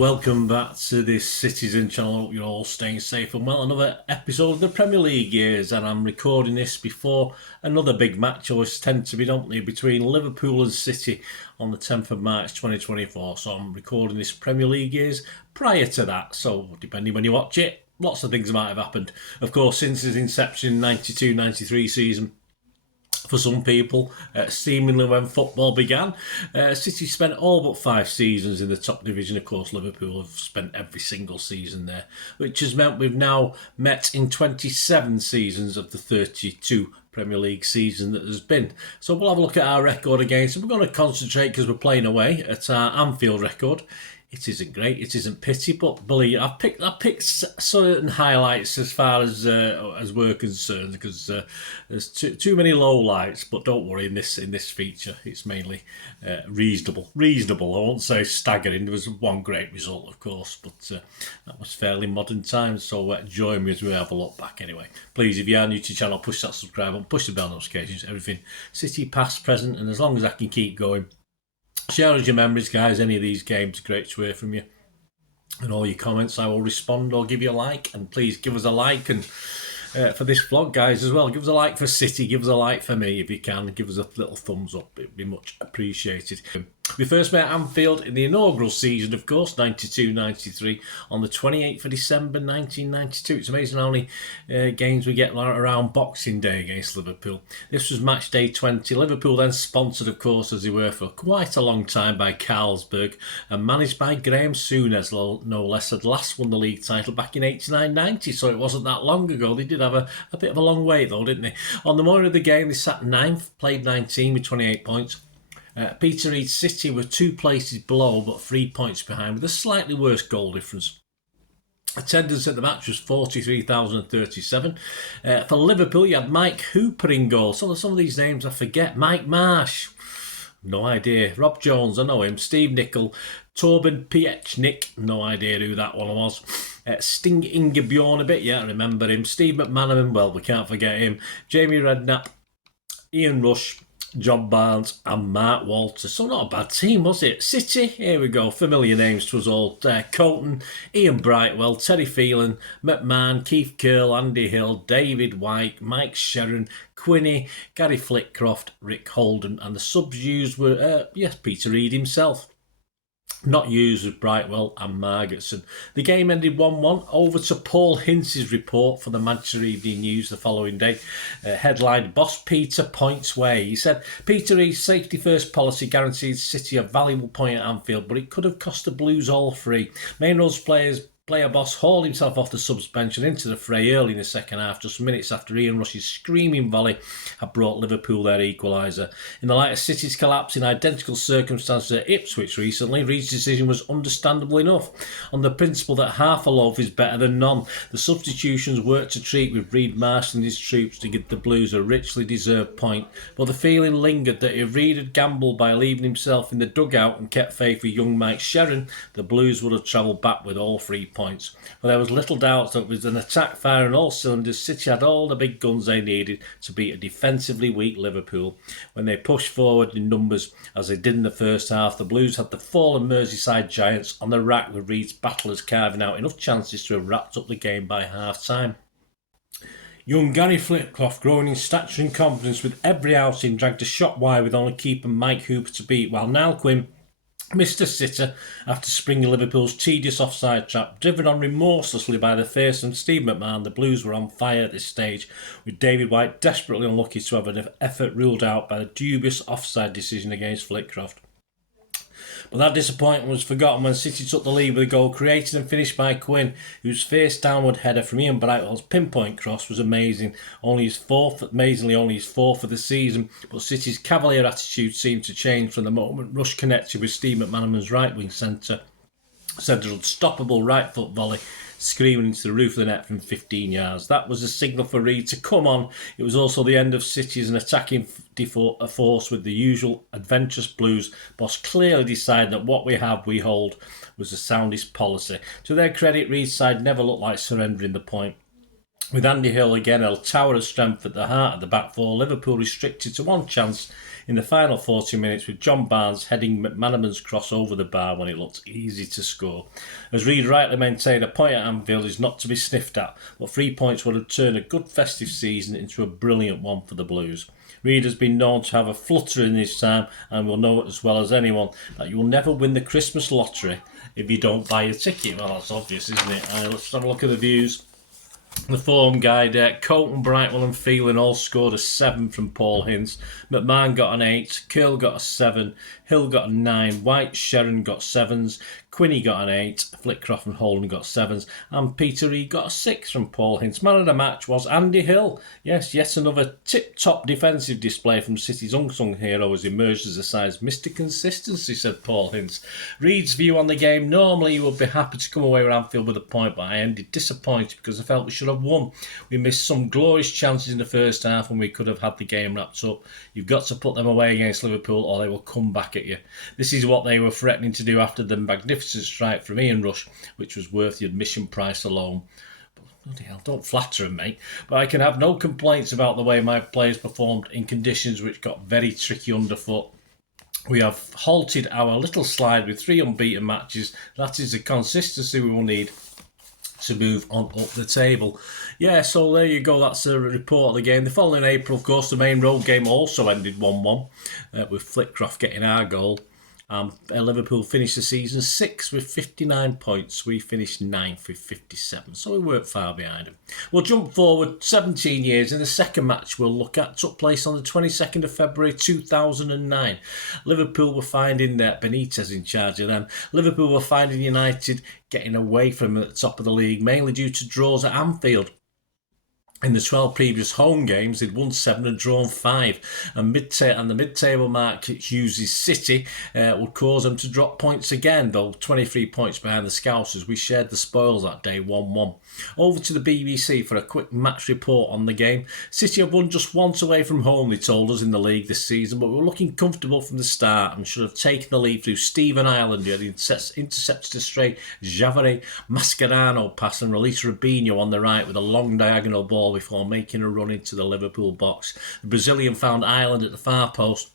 welcome back to this Citizen channel. I hope you're all staying safe and well. Another episode of the Premier League years, and I'm recording this before another big match. Always tend to be, don't they, between Liverpool and City on the 10th of March 2024. So I'm recording this Premier League years prior to that. So depending when you watch it, lots of things might have happened. Of course, since its inception, 92-93 season. For some people, seemingly when football began, City spent all but 5 seasons in the top division. Of course, Liverpool have spent every single season there, which has meant we've now met in 27 seasons of the 32 Premier League season that there's been. So we'll have a look at our record again. So we're going to concentrate, because we're playing away, at our Anfield record. It isn't great, it isn't pity, but believe I've picked certain highlights as far as we're concerned, because there's too many lowlights. But don't worry, in this feature, it's mainly reasonable. I won't say staggering. There was one great result, of course, but that was fairly modern times. So join me as we have a look back. Anyway, please, if you are new to the channel, push that subscribe button, push the bell notifications, everything City past, present, and as long as I can keep going. Share us your memories, guys. Any of these games, great to hear from you. And all your comments, I will respond or give you a like. And please give us a like, and for this vlog, guys, as well. Give us a like for City. Give us a like for me if you can. Give us a little thumbs up. It'd be much appreciated. We first met at Anfield in the inaugural season, of course, 92-93, on the 28th of December 1992. It's amazing how many games we get around Boxing Day against Liverpool. This was match day 20. Liverpool then sponsored, of course, as they were for quite a long time, by Carlsberg and managed by Graham Souness, no less, had last won the league title back in 89-90, so it wasn't that long ago. They did have a bit of a long wait, though, didn't they? On the morning of the game, they sat 9th, played 19 with 28 points. Peter Reid City were 2 places below but 3 points behind, with a slightly worse goal difference. Attendance at the match was 43,037. For Liverpool, you had Mike Hooper in goal. Some of these names I forget. Mike Marsh, no idea. Rob Jones, I know him. Steve Nicol, Torben Piechnik, no idea who that one was. Sting Ingebjorn a bit, yeah, I remember him. Steve McManaman, well, we can't forget him. Jamie Redknapp, Ian Rush, John Barnes and Mark Walter. So not a bad team, was it? City, here we go. Familiar names to us all. Creighton, Ian Brightwell, Terry Phelan, McMahon, Keith Curl, Andy Hill, David White, Mike Sherron, Quinney, Gary Flitcroft, Rick Holden, and the subs used were, Peter Reid himself. Not used with Brightwell and Margetson. The game ended 1-1. Over to Paul Hince's report for the Manchester Evening News the following day. Headlined, Boss Peter Points Way. He said, Peter Reid's safety first policy guaranteed City a valuable point at Anfield, but it could have cost the Blues all 3. Main Road's player boss hauled himself off the subs bench and into the fray early in the second half, just minutes after Ian Rush's screaming volley had brought Liverpool their equaliser. In the light of City's collapse in identical circumstances at Ipswich recently, Reid's decision was understandable enough. On the principle that half a loaf is better than none, the substitutions worked a treat, with Reid marshalling his troops to give the Blues a richly deserved point. But the feeling lingered that if Reid had gambled by leaving himself in the dugout and kept faith with young Mike Sherron, the Blues would have travelled back with all 3 points. But there was little doubt that with an attack firing all cylinders, City had all the big guns they needed to beat a defensively weak Liverpool. When they pushed forward in numbers, as they did in the first half, the Blues had the fallen Merseyside giants on the rack, with Reid's battlers carving out enough chances to have wrapped up the game by half-time. Young Gary Flitcroft, growing in stature and confidence with every outing, dragged a shot wide with only keeper Mike Hooper to beat, while Niall Quinn, Mr. Sitter, after springing Liverpool's tedious offside trap, driven on remorselessly by the fearsome Steve McMahon, the Blues were on fire at this stage, with David White desperately unlucky to have an effort ruled out by the dubious offside decision against Flitcroft. But that disappointment was forgotten when City took the lead with a goal created and finished by Quinn, whose fierce downward header from Ian Brightwell's pinpoint cross was amazing. Amazingly only his fourth of the season, but City's cavalier attitude seemed to change from the moment Rush connected with Steve McManaman's right wing centre. Sent an unstoppable right foot volley screaming into the roof of the net from 15 yards. That was a signal for Reid to come on. It was also the end of City as an attacking force, with the usual adventurous Blues boss clearly deciding that what we have, we hold, was the soundest policy. To their credit, Reid's side never looked like surrendering the point. With Andy Hill again a tower of strength at the heart of the back four, Liverpool restricted to one chance in the final 40 minutes with John Barnes heading McManaman's cross over the bar when it looked easy to score. As Reid rightly maintained, a point at Anfield is not to be sniffed at, but 3 points would have turned a good festive season into a brilliant one for the Blues. Reid has been known to have a flutter in his time and will know it as well as anyone that you will never win the Christmas lottery if you don't buy a ticket. Well, that's obvious, isn't it? Let's have a look at the views. The form guide, Colton, Brightwell and Phelan all scored a 7 from Paul Hinds. McMahon got an 8, Curl got a 7, Hill got a 9, White, Sharon got 7s, Quinney got an 8, Flitcroft and Holden got 7s, and Peter Reid got a 6 from Paul Hinds. Man of the match was Andy Hill. Yes, yet another tip-top defensive display from City's unsung hero has emerged as a side's Mr. Consistency, said Paul Hinds. Reid's view on the game: normally he would be happy to come away with Anfield with a point, but I ended disappointed because I felt we should have won. We missed some glorious chances in the first half and we could have had the game wrapped up. You've got to put them away against Liverpool or they will come back at you. This is what they were threatening to do after the magnificent strike from Ian Rush, which was worth the admission price alone. Bloody hell, don't flatter him, mate. But I can have no complaints about the way my players performed in conditions which got very tricky underfoot. We have halted our little slide with 3 unbeaten matches. That is the consistency we will need to move on up the table. Yeah, so there you go. That's a report of the game. The following April, of course, the main road game also ended 1-1 with Flitcroft getting our goal. Liverpool finished the season 6th with 59 points. We finished 9th with 57, so we weren't far behind them. We'll jump forward 17 years, and the second match we'll look at took place on the 22nd of February 2009. Liverpool were finding Benitez in charge of them. Liverpool were finding United getting away from them at the top of the league, mainly due to draws at Anfield. In the 12 previous home games, they'd won 7 and drawn 5. And the mid-table mark uses City would cause them to drop points again, though 23 points behind the Scousers. We shared the spoils that day, 1-1. Over to the BBC for a quick match report on the game. City have won just once away from home, they told us, in the league this season, but we were looking comfortable from the start and should have taken the lead through Stephen Ireland, who had intercepted a stray Javare Mascherano pass and released Robinho on the right with a long diagonal ball before making a run into the Liverpool box. The Brazilian found Ireland at the far post,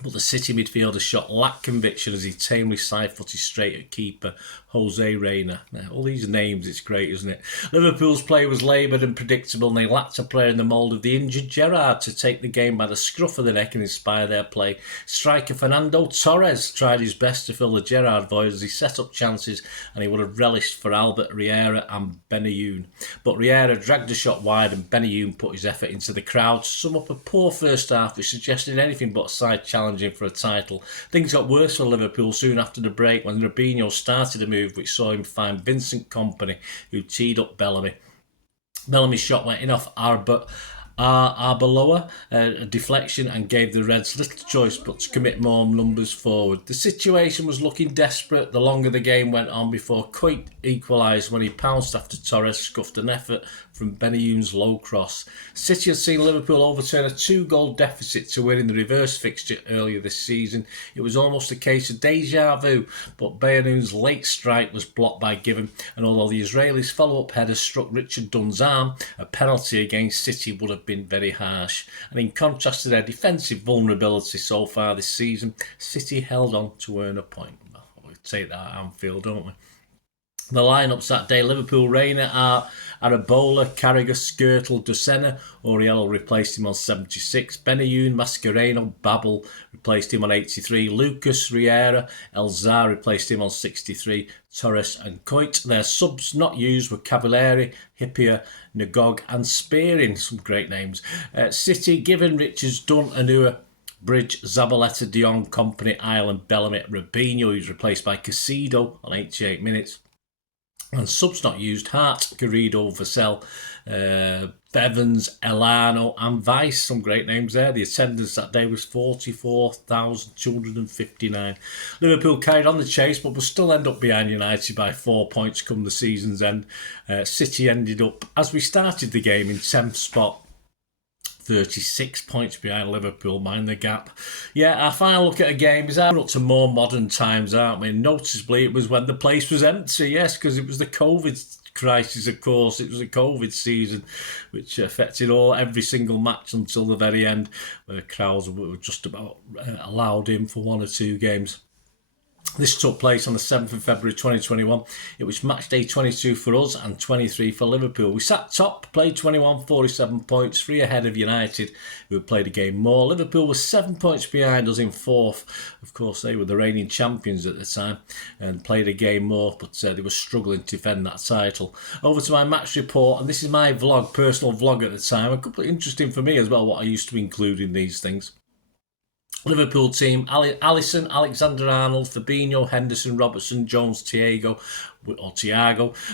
but the City midfielder shot lacked conviction as he tamely side-footed straight at keeper Jose Reina. Now, all these names, it's great, isn't it? Liverpool's play was laboured and predictable, and they lacked a player in the mould of the injured Gerrard to take the game by the scruff of the neck and inspire their play. Striker Fernando Torres tried his best to fill the Gerrard void as he set up chances, and he would have relished for Albert Riera and Benayoun. But Riera dragged a shot wide and Benayoun put his effort into the crowd to sum up a poor first half which suggested anything but a side challenging for a title. Things got worse for Liverpool soon after the break when Robinho started a move which saw him find Vincent Kompany, who teed up Bellamy. Bellamy's shot went in off Arbeloa, a deflection, and gave the Reds little choice but to commit more numbers forward. The situation was looking desperate the longer the game went on before Coit equalised when he pounced after Torres scuffed an effort from Benayoun's low cross. City had seen Liverpool overturn a 2-goal deficit to win in the reverse fixture earlier this season. It was almost a case of deja vu, but Benayoun's late strike was blocked by Given, and although the Israelis' follow-up header struck Richard Dunn's arm, a penalty against City would have been very harsh. And in contrast to their defensive vulnerability so far this season, City held on to earn a point. Well, we take that at Anfield, don't we? The lineups that day: Liverpool, Reina, Arabola, Carragher, Skirtle, Docena. Auriello replaced him on 76. Benayoun, Mascherano, Babel replaced him on 83. Lucas, Riera, Elzar replaced him on 63. Torres and Coit. Their subs not used were Cavalieri, Hippier, Nagog and Spearing. Some great names. City, Given, Richards, Dunn, Anua, Bridge, Zabaleta, Dion, Kompany, Ireland, Bellamy, Robinho, who's replaced by Casido on 88 minutes. And subs not used: Hart, Garrido, Vassell, Evans, Elano and Vice. Some great names there. The attendance that day was 44,259. Liverpool carried on the chase but will still end up behind United by 4 points come the season's end. City ended up, as we started the game, in 10th spot. 36 points behind Liverpool, mind the gap. Yeah, our final look at a game is up to more modern times, aren't we? Noticeably, it was when the place was empty, yes, because it was the COVID crisis, of course. It was a COVID season, which affected every single match until the very end, where crowds were just about allowed in for 1 or 2 games. This took place on the 7th of February 2021. It was match day 22 for us and 23 for Liverpool. We sat top, played 21, 47 points, 3 ahead of United, who had played a game more. Liverpool was 7 points behind us in 4th. Of course, they were the reigning champions at the time and played a game more, but they were struggling to defend that title. Over to my match report, and this is my vlog, personal vlog at the time. A couple of interesting for me as well, what I used to include in these things. Liverpool team: Alisson, Alexander-Arnold, Fabinho, Henderson, Robertson, Jones, Thiago,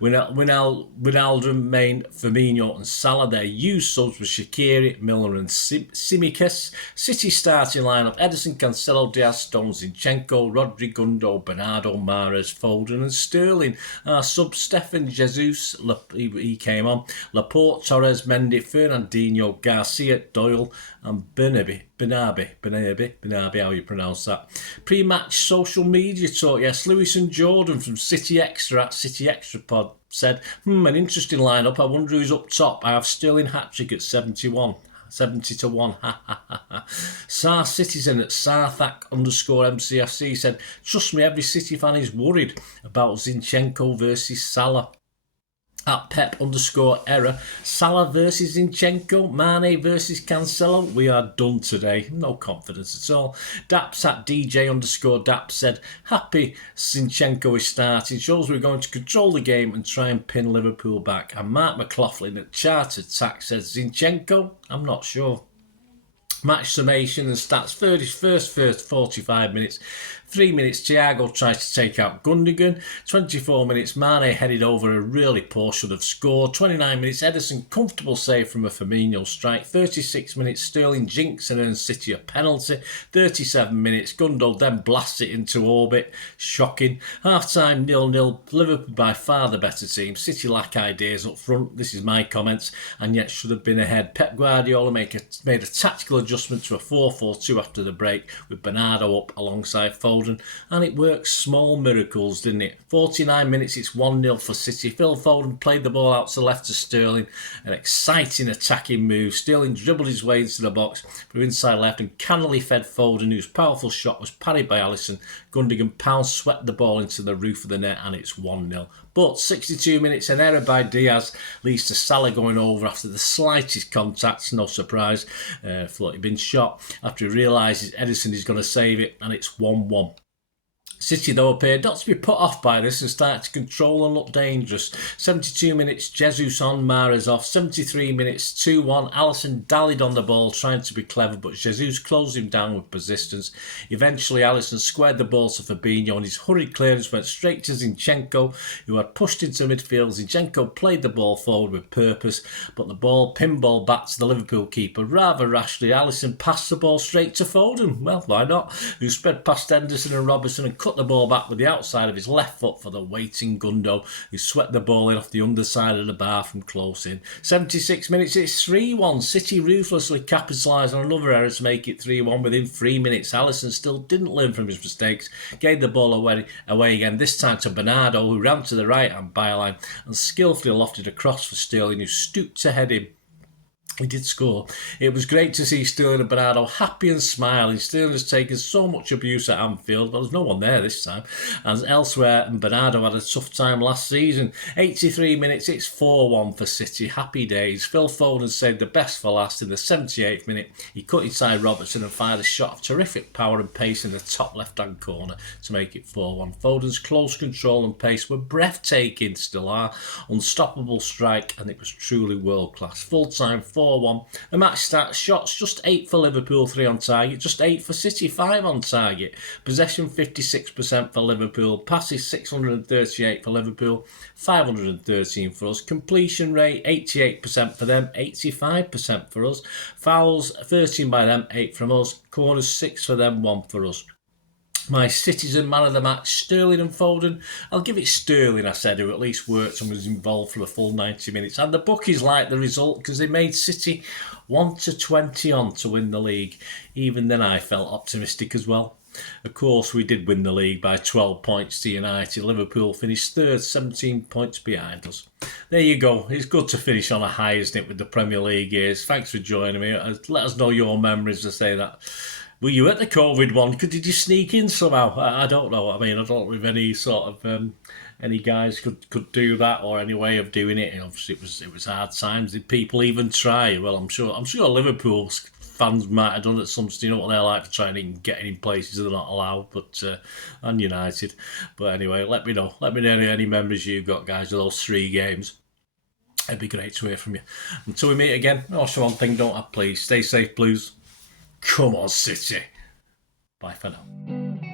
Wijnaldum, Main, Firmino and Salah. Their used subs were Shaqiri, Milner and Tsimikas. City starting lineup: Ederson, Cancelo, Diaz, Stones, Zinchenko, Rodri, Gundo, Bernardo, Mahrez, Foden and Sterling. Our sub: Stefan Jesus, he came on, Laporte, Torres, Mendy, Fernandinho, Garcia, Doyle and Bernabe, how you pronounce that. Pre-match social media talk. Yes, Lewis and Jordan from City Extra at City Extra Pod said, an interesting lineup. I wonder who's up top. I have Sterling hat-trick at 70 to 1. Sar Citizen at Sarthak_MCFC said, trust me, every City fan is worried about Zinchenko versus Salah. At Pep_error, Salah versus Zinchenko, Mane versus Cancelo. We are done today. No confidence at all. Daps at DJ_Daps said, happy Zinchenko is starting. Shows we're going to control the game and try and pin Liverpool back. And Marc McLaughlin at Chartered Tax says, Zinchenko? I'm not sure. Match summation and stats. First 45 minutes. 3 minutes, Thiago tried to take out Gundogan. 24 minutes, Mane headed over a really poor, should have scored. 29 minutes, Ederson, comfortable save from a Firmino strike. 36 minutes, Sterling jinks and earns City a penalty. 37 minutes, Gundo then blasts it into orbit. Shocking. Half-time 0-0, Liverpool by far the better team. City lack ideas up front, this is my comments, and yet should have been ahead. Pep Guardiola made a tactical adjustment to a 4-4-2 after the break, with Bernardo up alongside Foden. And it worked. Small miracles, didn't it? 49 minutes, it's 1-0 for City. Phil Foden played the ball out to the left to Sterling. An exciting attacking move. Sterling dribbled his way into the box from inside left and cannily fed Foden, whose powerful shot was parried by Alisson. Gundogan pounced, swept the ball into the roof of the net, and it's 1-0. But 62 minutes, an error by Diaz leads to Salah going over after the slightest contact. No surprise. Thought he'd been shot after he realises Ederson is going to save it, and it's 1-1. City, though, appeared not to be put off by this and started to control and look dangerous. 72 minutes, Jesus on, Mahrez off. 73 minutes, 2-1. Alisson dallied on the ball, trying to be clever, but Jesus closed him down with persistence. Eventually, Alisson squared the ball to Fabinho, and his hurried clearance went straight to Zinchenko, who had pushed into midfield. Zinchenko played the ball forward with purpose, but the ball pinball back to the Liverpool keeper. Rather rashly, Alisson passed the ball straight to Foden. Well, why not? Who sped past Henderson and Robertson and cut the ball back with the outside of his left foot for the waiting Gundo, who swept the ball in off the underside of the bar from close in. 76 minutes, it's 3-1. City ruthlessly capitalised on another error to make it 3-1 within 3 minutes. Alisson still didn't learn from his mistakes, gave the ball away again, this time to Bernardo, who ran to the right-hand byline and skillfully lofted across for Sterling, who stooped to head him. He did score. It was great to see Sterling and Bernardo happy and smiling. Sterling has taken so much abuse at Anfield, but there's no one there this time, as elsewhere, and Bernardo had a tough time last season. 83 minutes, it's 4-1 for City. Happy days. Phil Foden saved the best for last in the 78th minute. He cut inside Robertson and fired a shot of terrific power and pace in the top left-hand corner to make it 4-1. Foden's close control and pace were breathtaking, still are. Unstoppable strike, and it was truly world-class. Full-time 4-1. The match stats: shots just 8 for Liverpool, 3 on target. Just 8 for City, 5 on target. Possession 56% for Liverpool. Passes 638 for Liverpool, 513 for us. Completion rate 88% for them, 85% for us. Fouls 13 by them, 8 from us. Corners 6 for them, 1 for us. My Citizen man of the match, Sterling and Foden. I'll give it Sterling, I said, who at least worked and was involved for a full 90 minutes. And the bookies liked the result because they made City 1-20 on to win the league. Even then I felt optimistic as well. Of course, we did win the league by 12 points to United. Liverpool finished third, 17 points behind us. There you go. It's good to finish on a high, isn't it, with the Premier League years. Thanks for joining me. Let us know your memories to say that. Were you at the COVID one? Did you sneak in somehow? I don't know. I mean, I don't know if any sort of any guys could do that or any way of doing it. And obviously, it was hard times. Did people even try? Well, I'm sure Liverpool's fans might have done it. Some, you know what they're like, for trying to get in places they're not allowed. But and United. But anyway, let me know. Let me know any memories you've got, guys, of those 3 games. It'd be great to hear from you. Until we meet again, also one thing, don't have, please stay safe, Blues. Come on, City. Bye for now.